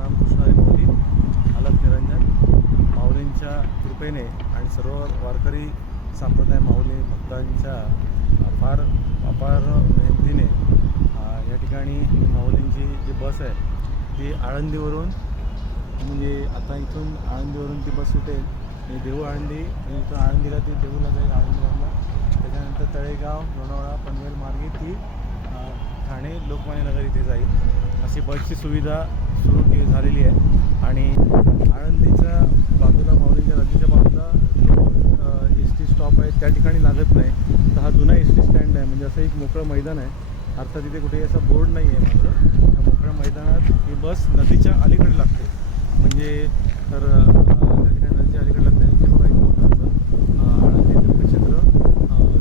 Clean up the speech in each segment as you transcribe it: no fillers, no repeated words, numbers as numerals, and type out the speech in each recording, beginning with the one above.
रामकृष्ण हरी माऊली अलग निरंजन माऊलींच्या कृपेने आणि सर्व वारकरी संप्रदाय माऊली भक्तांच्या फार अपार मेहनतीने या ठिकाणी माऊलींची जी बस आहे ती आळंदीवरून म्हणजे आता इथून आळंदीवरून ती बस सुटेल आणि देहू आळंदी आणि इथून आळंदीला ती देहूला जाईल आळंदीवरला त्याच्यानंतर तळेगाव लोणावळा पनवेल मार्गे ती ठाणे लोकमान्य नगर इथे जाईल अशी बसची सुविधा सुरू झालेली आहे. आणि आळंदीच्या बाजूला माऊलींच्या नदीच्या बाजूला जो एस टी स्टॉप आहे त्या ठिकाणी लागत नाही तर हा जुना एस टी स्टँड आहे म्हणजे असं एक मोकळं मैदान आहे. अर्थात तिथे कुठेही असा बोर्ड नाही आहे मात्र त्या मोकळ्या मैदानात ही बस नदीच्या अलीकडे लागते म्हणजे तर त्या ठिकाणी नदीच्या अलीकडे लागते. इथे बघा एक मोठं असं आळंदी तीर्थक्षेत्र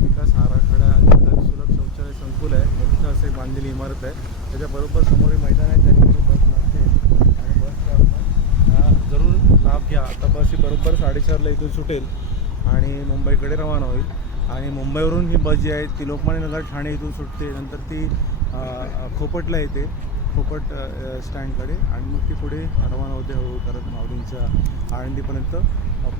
विकास आराखडा अंतर्गत सुलभ शौचालय संकुल आहे. मोठं असं बांधलेली इमारत आहे त्याच्याबरोबर समोर मैदान आहे त्या ठिकाणी बस लागते आणि बसचा आपण जरूर लाभ घ्या. आता बस ही बरोबर 4:30ला इथून सुटेल आणि मुंबईकडे रवाना होईल आणि मुंबईवरून ही बस जी आहे ती लोकमान्य नगर ठाणे इथून सुटते नंतर ती खोपटला येते खोपट स्टँडकडे आणि मग ती पुढे रवाना होते हळूहळू करत माऊलींच्या आळंदीपर्यंत.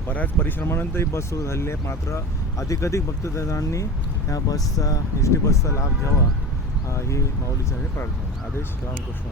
बऱ्याच परिश्रमानंतर ही बस सुरू झालेली आहे मात्र अधिकाधिक भक्तजनांनी ह्या बसचा एस टी बसचा लाभ घ्यावा ही माऊलीची प्रार्थना. आदेश रामकृष्ण.